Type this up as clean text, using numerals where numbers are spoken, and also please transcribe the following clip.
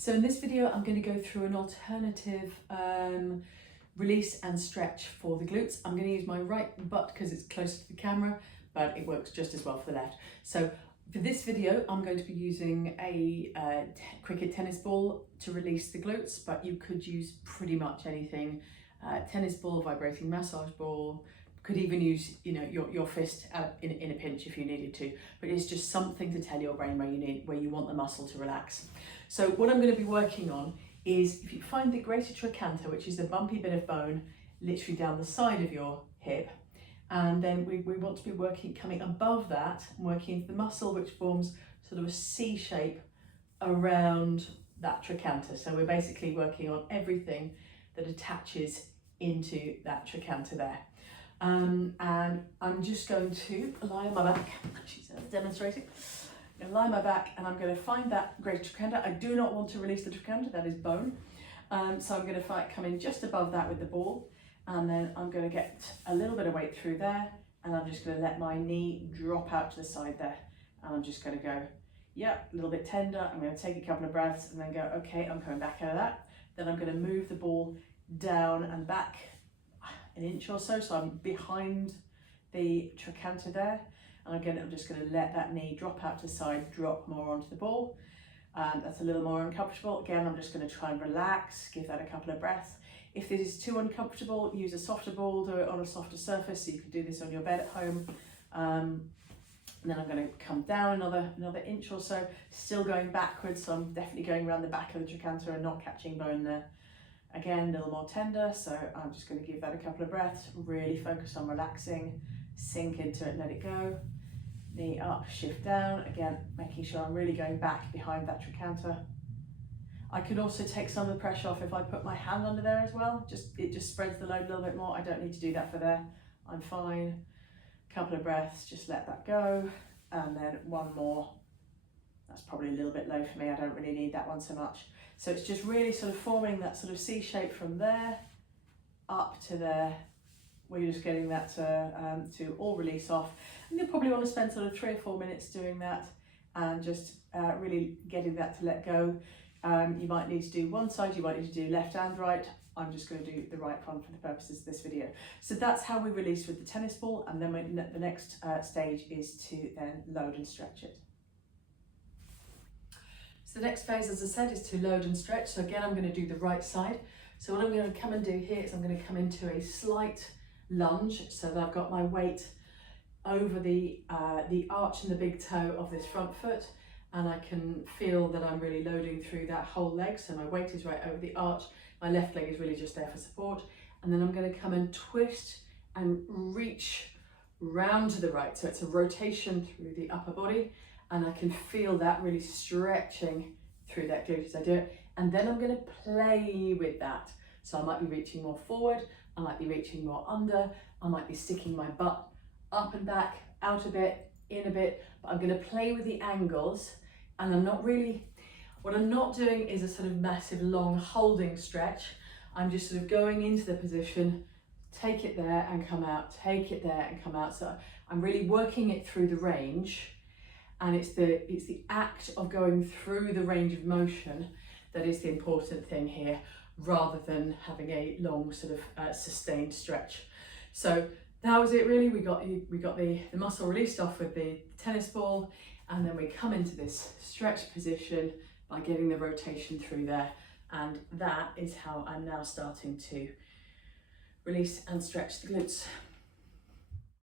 So in this video, I'm going to go through an alternative release and stretch for the glutes. I'm going to use my right butt because it's closer to the camera, but it works just as well for the left. So for this video, I'm going to be using a cricket tennis ball to release the glutes, but you could use pretty much anything. Tennis ball, vibrating massage ball, could even use your fist in a pinch if you needed to, but it's just something to tell your brain where you want the muscle to relax. So what I'm going to be working on is, if you find the greater trochanter, which is a bumpy bit of bone literally down the side of your hip, and then we want to be coming above that, working into the muscle which forms sort of a C shape around that trochanter. So we're basically working on everything that attaches into that trochanter there. And I'm just going to lie on my back. She's demonstrating. I'm going to lie on my back and I'm going to find that greater trochanter. I do not want to release the trochanter, that is bone. So I'm going to come in just above that with the ball, and then I'm going to get a little bit of weight through there, and I'm just going to let my knee drop out to the side there. And I'm just going to go, yep, a little bit tender. I'm going to take a couple of breaths and then go, okay, I'm coming back out of that. Then I'm going to move the ball down and back an inch or so, so I'm behind the trochanter there, and again I'm just going to let that knee drop out to the side, drop more onto the ball. That's a little more uncomfortable. Again, I'm just going to try and relax, give that a couple of breaths. If this is too uncomfortable, use a softer ball, do it on a softer surface, so you can do this on your bed at home. And then I'm going to come down another inch or so, still going backwards, so I'm definitely going around the back of the trochanter and not catching bone there. Again, a little more tender, so I'm just going to give that a couple of breaths, really focus on relaxing, sink into it, let it go. Knee up, shift down, again, making sure I'm really going back behind that trochanter. I could also take some of the pressure off if I put my hand under there as well. It just spreads the load a little bit more. I don't need to do that for there. I'm fine. Couple of breaths, just let that go. And then one more. That's probably a little bit low for me. I don't really need that one so much. So it's just really sort of forming that sort of C shape from there up to there, where you're just getting that to all release off. And you'll probably want to spend sort of 3 or 4 minutes doing that and just really getting that to let go. You might need to do one side, you might need to do left and right. I'm just going to do the right one for the purposes of this video. So that's how we release with the tennis ball, and then the next stage is to then load and stretch it. So the next phase, as I said, is to load and stretch. So again, I'm going to do the right side. So what I'm going to come and do here is I'm going to come into a slight lunge, so that I've got my weight over the arch and the big toe of this front foot, and I can feel that I'm really loading through that whole leg. So my weight is right over the arch, my left leg is really just there for support, and then I'm going to come and twist and reach round to the right. So it's a rotation through the upper body, and I can feel that really stretching through that glute as I do it. And then I'm going to play with that. So I might be reaching more forward, I might be reaching more under, I might be sticking my butt up and back, out a bit, in a bit, but I'm going to play with the angles. And what I'm not doing is a sort of massive long holding stretch. I'm just sort of going into the position, take it there and come out, take it there and come out. So I'm really working it through the range. And it's the act of going through the range of motion that is the important thing here, rather than having a long sort of sustained stretch. So that was it really. We got the muscle released off with the tennis ball, and then we come into this stretch position by getting the rotation through there. And that is how I'm now starting to release and stretch the glutes.